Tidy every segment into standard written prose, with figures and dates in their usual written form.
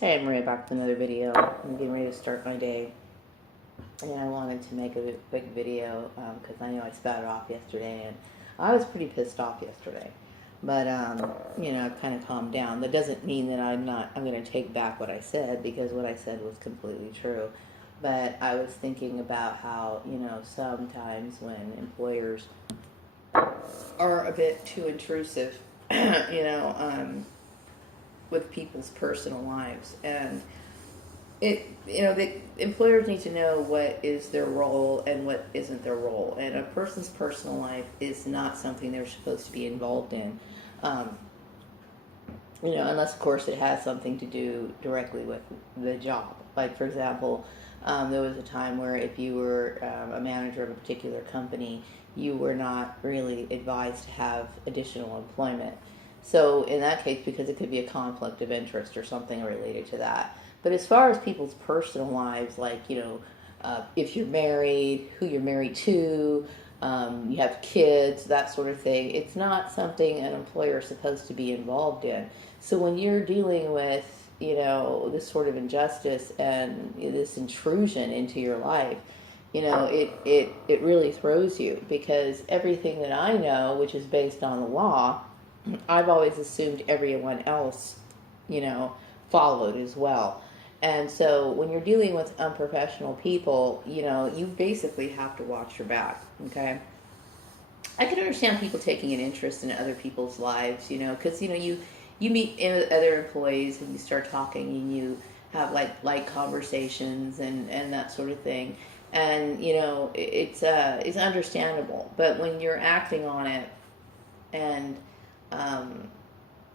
Hey, I'm right back with another video. I'm getting ready to start my day, and I wanted to make a quick video because I know I spouted off yesterday, and I was pretty pissed off yesterday. But I've kind of calmed down. That doesn't mean that I'm not. I'm going to take back what I said because what I said was completely true. But I was thinking about how sometimes when employers are a bit too intrusive, you know, with people's personal lives and the employers need to know what is their role and what isn't their role, and a person's personal life is not something they're supposed to be involved in, um, unless of course it has something to do directly with the job. Like for example, there was a time where if you were a manager of a particular company, you were not really advised to have additional employment. So in that case, because it could be a conflict of interest or something related to that. But as far as people's personal lives, like, if you're married, who you're married to, you have kids, that sort of thing, it's not something an employer is supposed to be involved in. So when you're dealing with, this sort of injustice and this intrusion into your life, it really throws you, because everything that I know, which is based on the law, I've always assumed everyone else, followed as well. And so when you're dealing with unprofessional people, you basically have to watch your back, okay? I can understand people taking an interest in other people's lives, because, you meet other employees and you start talking and you have like conversations and that sort of thing. And, it's understandable. But when you're acting on it and um,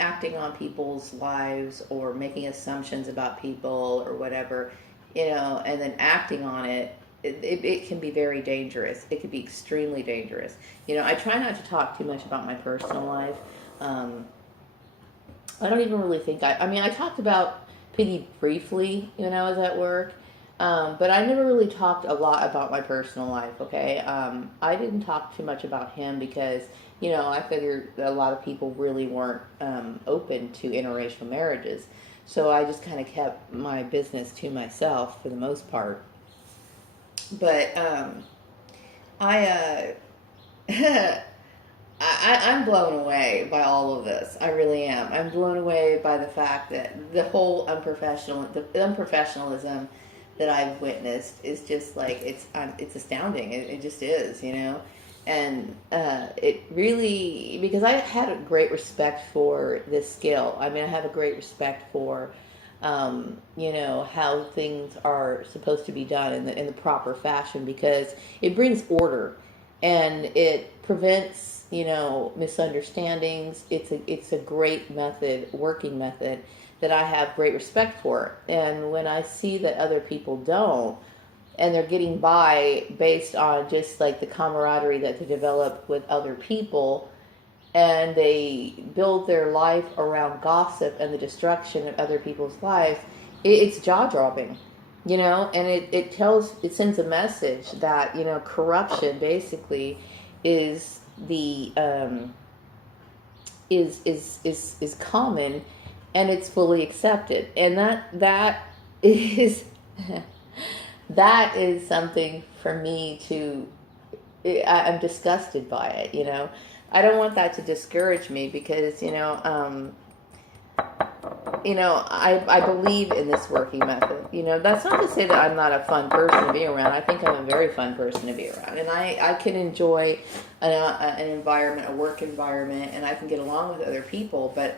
acting on people's lives or making assumptions about people or whatever, and then acting on it, it can be very dangerous. It can be extremely dangerous. I try not to talk too much about my personal life. Um, I don't even really think I talked about Piggy briefly, I was at work. But I never really talked a lot about my personal life, okay? I didn't talk too much about him because, I figured a lot of people really weren't open to interracial marriages. So I just kind of kept my business to myself for the most part. But I, I'm blown away by all of this. I really am. I'm blown away by the fact that the whole the unprofessionalism that I've witnessed is just like it's astounding. It just is, and it really, because I had a great respect for this skill. I mean, I have a great respect for how things are supposed to be done in the proper fashion, because it brings order and it prevents misunderstandings. It's a great method, working method, that I have great respect for. And when I see that other people don't, and they're getting by based on just like the camaraderie that they develop with other people, and they build their life around gossip and the destruction of other people's lives, it's jaw dropping, and it sends a message that, corruption basically is the is common, and it's fully accepted, and that is that is something for me to. I'm disgusted by it. I don't want that to discourage me, because I believe in this working method. That's not to say that I'm not a fun person to be around. I think I'm a very fun person to be around. And I can enjoy an environment, a work environment, and I can get along with other people. But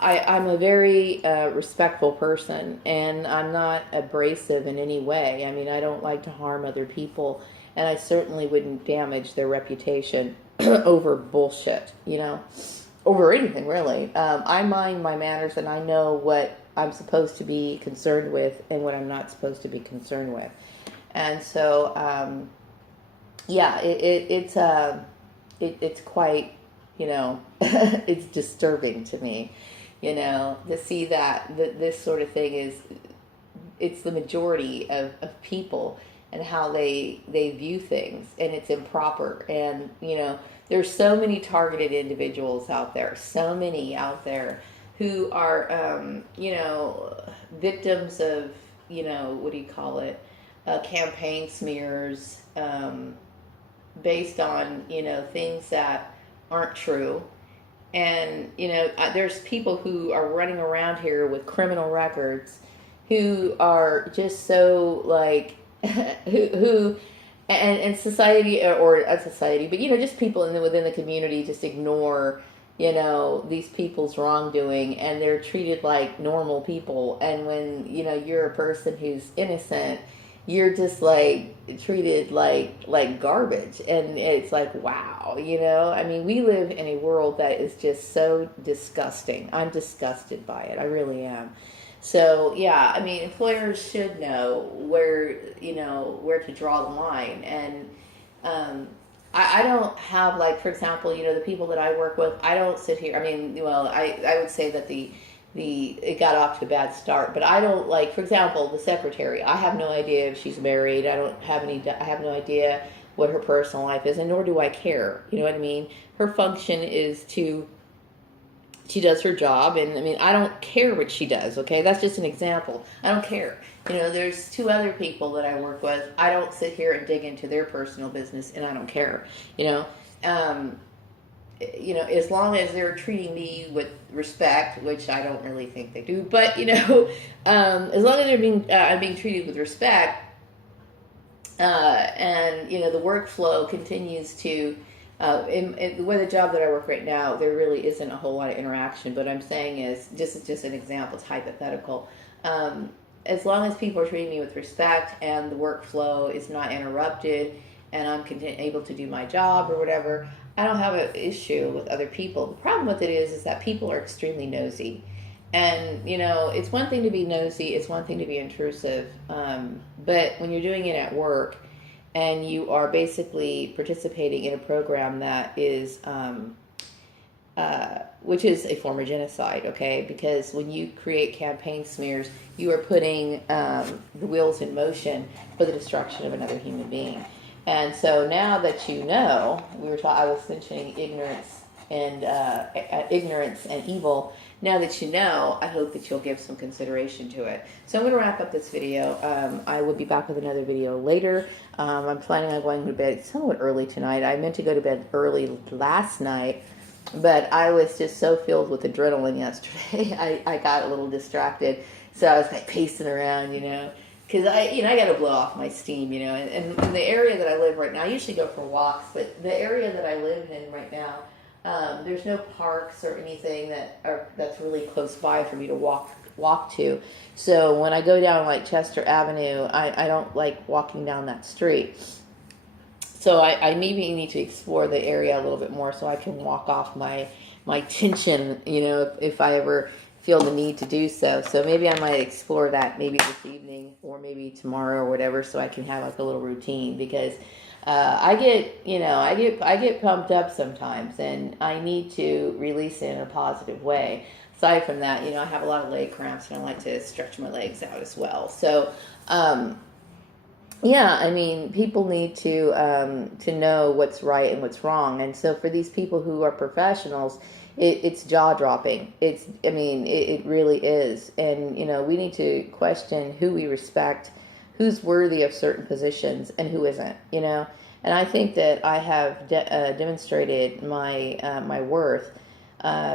I'm a very respectful person, and I'm not abrasive in any way. I mean, I don't like to harm other people, and I certainly wouldn't damage their reputation over bullshit, over anything really. I mind my manners, and I know what I'm supposed to be concerned with and what I'm not supposed to be concerned with. And so, yeah, it's quite, it's disturbing to me, to see that this sort of thing it's the majority of people and how they view things, and it's improper. And there's so many targeted individuals out there, so many out there who are, victims of, what do you call it, campaign smears, based on, things that aren't true. And, there's people who are running around here with criminal records who are just so, like, who and society, or a society, but, just people within the community just ignore, these people's wrongdoing, and they're treated like normal people. And when, you're a person who's innocent, you're just like treated like garbage. And it's like, wow, I mean, we live in a world that is just so disgusting. I'm disgusted by it. I really am. So yeah, I mean, employers should know where to draw the line. And I don't have, like, for example, the people that I work with, I don't sit here. I mean, well, I would say that it got off to a bad start, but I don't, like, for example, the secretary. I have no idea if she's married. I have no idea what her personal life is, and nor do I care. You know what I mean? Her function is she does her job, and I mean, I don't care what she does. Okay, that's just an example. I don't care. There's two other people that I work with. I don't sit here and dig into their personal business, and I don't care. As long as they're treating me with respect, which I don't really think they do, but as long as I'm being treated with respect, and the workflow continues to. In the job that I work right now, there really isn't a whole lot of interaction. But I'm saying is just an example. It's hypothetical. As long as people are treating me with respect and the workflow is not interrupted, and I'm able to do my job or whatever, I don't have an issue with other people. The problem with it is that people are extremely nosy. And, it's one thing to be nosy, it's one thing to be intrusive. But when you're doing it at work, and you are basically participating in a program that is, which is a form of genocide, okay? Because when you create campaign smears, you are putting the wheels in motion for the destruction of another human being. And so now that I was mentioning ignorance and evil. Now that I hope that you'll give some consideration to it. So I'm going to wrap up this video. I will be back with another video later. I'm planning on going to bed somewhat early tonight. I meant to go to bed early last night, but I was just so filled with adrenaline yesterday. I got a little distracted. So I was like pacing around, because I got to blow off my steam, and in the area that I live right now, I usually go for walks, but the area that I live in right now, there's no parks or anything that's really close by for me to walk to. So when I go down like Chester Avenue, I don't like walking down that street. So I maybe need to explore the area a little bit more so I can walk off my tension, if I ever feel the need to do so. So maybe I might explore that maybe this evening or maybe tomorrow or whatever, so I can have like a little routine, because I get pumped up sometimes, and I need to release it in a positive way. Aside from that, I have a lot of leg cramps, and I like to stretch my legs out as well. So, I mean, people need to know what's right and what's wrong. And so for these people who are professionals, it's jaw dropping. It really is. And, we need to question who we respect, who's worthy of certain positions, and who isn't, And I think that I have demonstrated my worth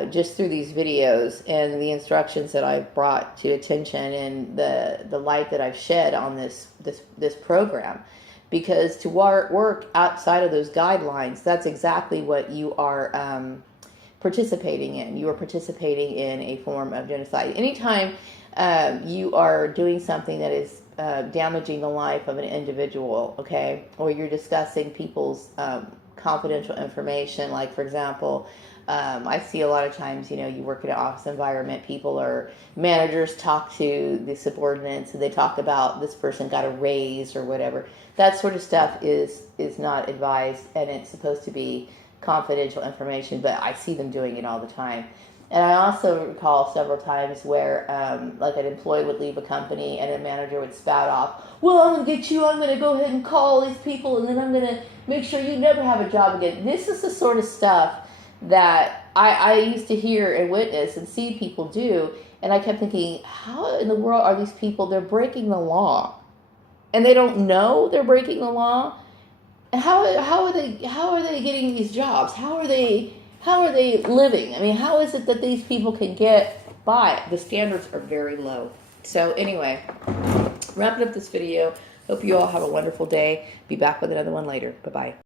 just through these videos and the instructions that I've brought to attention, and the light that I've shed on this program. Because to work outside of those guidelines, that's exactly what you are participating in. You are participating in a form of genocide. Anytime you are doing something that is damaging the life of an individual, okay, or you're discussing people's confidential information, like, for example, I see a lot of times, you work in an office environment, managers talk to the subordinates, and they talk about this person got a raise or whatever. That sort of stuff is not advised, and it's supposed to be confidential information, but I see them doing it all the time. And I also recall several times where, like, an employee would leave a company and a manager would spout off, well, I'm going to get you, I'm going to go ahead and call these people, and then I'm going to make sure you never have a job again. This is the sort of stuff that I used to hear and witness and see people do. And I kept thinking, how in the world are these people? They're breaking the law. And they don't know they're breaking the law. And how are they getting these jobs? How are they living? I mean, how is it that these people can get by? The standards are very low. So anyway, wrapping up this video. Hope you all have a wonderful day. Be back with another one later. Bye-bye.